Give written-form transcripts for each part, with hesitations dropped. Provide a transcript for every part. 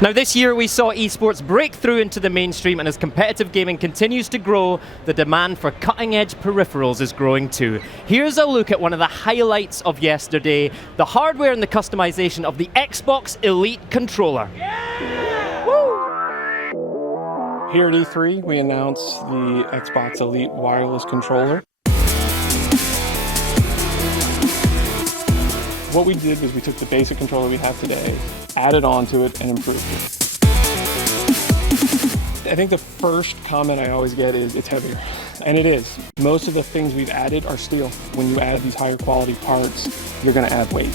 Now this year we saw esports break through into the mainstream, and as competitive gaming continues to grow, the demand for cutting-edge peripherals is growing too. Here's a look at one of the highlights of yesterday, the hardware and the customization of the Xbox Elite controller. Yeah! Woo! Here at E3, we announced the Xbox Elite wireless controller. What we did was we took the basic controller we have today, added on to it, and improved it. I think the first comment I always get is it's heavier. And it is. Most of the things we've added are steel. When you add these higher quality parts, you're going to add weight.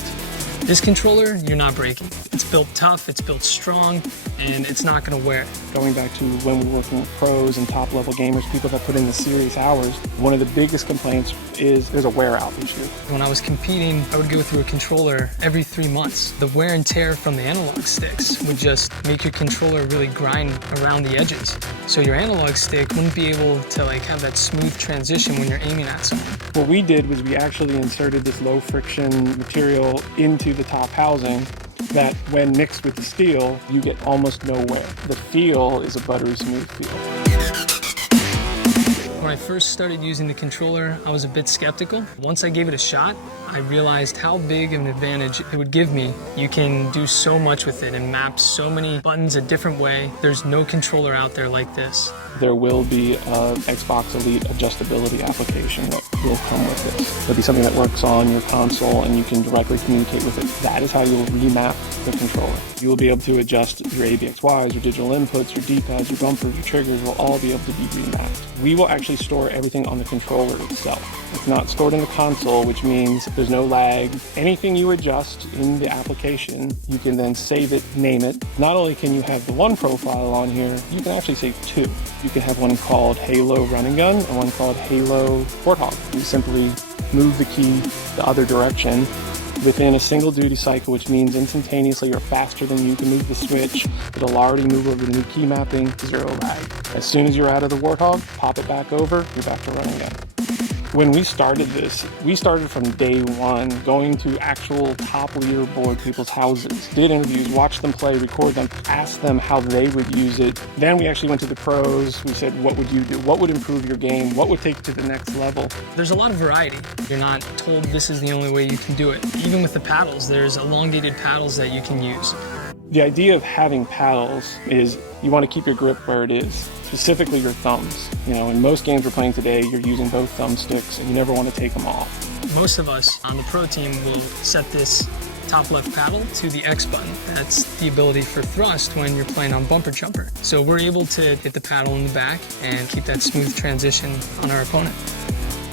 This controller, you're not breaking. It's built tough, it's built strong, and it's not going to wear. Going back to when we were working with pros and top-level gamers, people that put in the serious hours, one of the biggest complaints is there's a wear-out issue. When I was competing, I would go through a controller every 3 months. The wear and tear from the analog sticks would just make your controller really grind around the edges. So your analog stick wouldn't be able to have that smooth transition when you're aiming at someone. What we did was we actually inserted this low-friction material into the top housing that when mixed with the steel, you get almost no wear. The feel is a buttery smooth feel. When I first started using the controller, I was a bit skeptical. Once I gave it a shot, I realized how big of an advantage it would give me. You can do so much with it and map so many buttons a different way. There's no controller out there like this. There will be an Xbox Elite adjustability application that will come with this. It'll be something that works on your console and you can directly communicate with it. That is how you'll remap the controller. You will be able to adjust your ABXYs, your digital inputs, your D-pads, your bumpers, your triggers will all be able to be remapped. We will actually store everything on the controller itself. It's not stored in the console, which means there's no lag. Anything you adjust in the application, you can then save it, name it. Not only can you have the one profile on here, you can actually save two. You can have one called Halo Run and Gun and one called Halo Warthog. You simply move the key the other direction within a single duty cycle, which means instantaneously or faster than you can move the switch. It'll already move over the new key mapping, zero lag. As soon as you're out of the Warthog, pop it back over, you're back to Run and Gun. When we started this, we started from day one, going to actual top leaderboard people's houses, did interviews, watched them play, record them, asked them how they would use it. Then we actually went to the pros. We said, what would you do? What would improve your game? What would take it to the next level? There's a lot of variety. You're not told this is the only way you can do it. Even with the paddles, there's elongated paddles that you can use. The idea of having paddles is you want to keep your grip where it is, specifically your thumbs. You know, in most games we're playing today, you're using both thumbsticks and you never want to take them off. Most of us on the pro team will set this top left paddle to the X button. That's the ability for thrust when you're playing on bumper jumper. So we're able to hit the paddle in the back and keep that smooth transition on our opponent.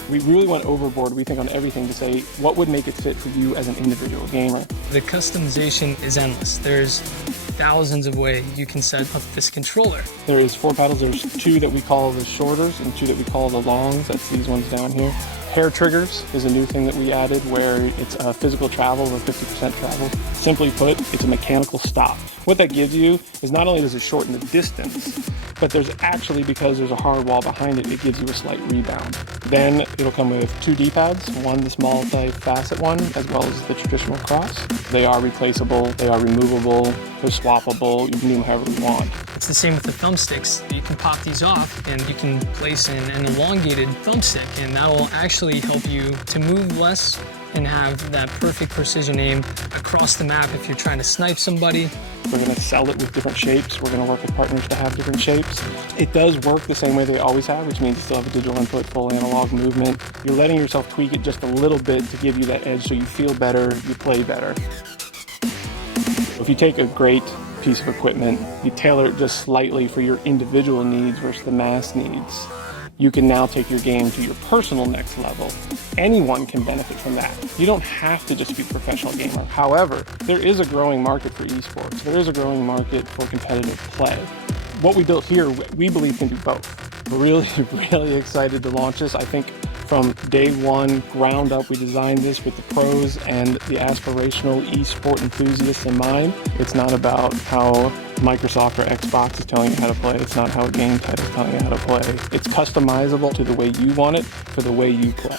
We really went overboard, we think, on everything to say what would make it fit for you as an individual gamer. The customization is endless. There's thousands of ways you can set up this controller. There is 4 paddles. There's 2 that we call the shorters and 2 that we call the longs. That's these ones down here. Hair triggers is a new thing that we added where it's a physical travel or 50% travel. Simply put, it's a mechanical stop. What that gives you is not only does it shorten the distance, but there's actually, because there's a hard wall behind it, it gives you a slight rebound. Then it'll come with 2 D-pads, one this multi-facet one, as well as the traditional cross. They are replaceable, they are removable, they're swappable, you can do them however you want. It's the same with the thumbsticks. You can pop these off and you can place in an elongated thumbstick, and that will actually help you to move less and have that perfect precision aim across the map if you're trying to snipe somebody. We're going to sell it with different shapes. We're going to work with partners to have different shapes. It does work the same way they always have, which means you still have a digital input, full analog movement. You're letting yourself tweak it just a little bit to give you that edge so you feel better, you play better. If you take a great piece of equipment, you tailor it just slightly for your individual needs versus the mass needs, you can now take your game to your personal next level. Anyone can benefit from that. You don't have to just be a professional gamer. However, there is a growing market for esports. There is a growing market for competitive play. What we built here, we believe can do both. We're really, really excited to launch this. I think from day one, ground up, we designed this with the pros and the aspirational esport enthusiasts in mind. It's not about how Microsoft or Xbox is telling you how to play. It's not how a game title is telling you how to play. It's customizable to the way you want it, for the way you play.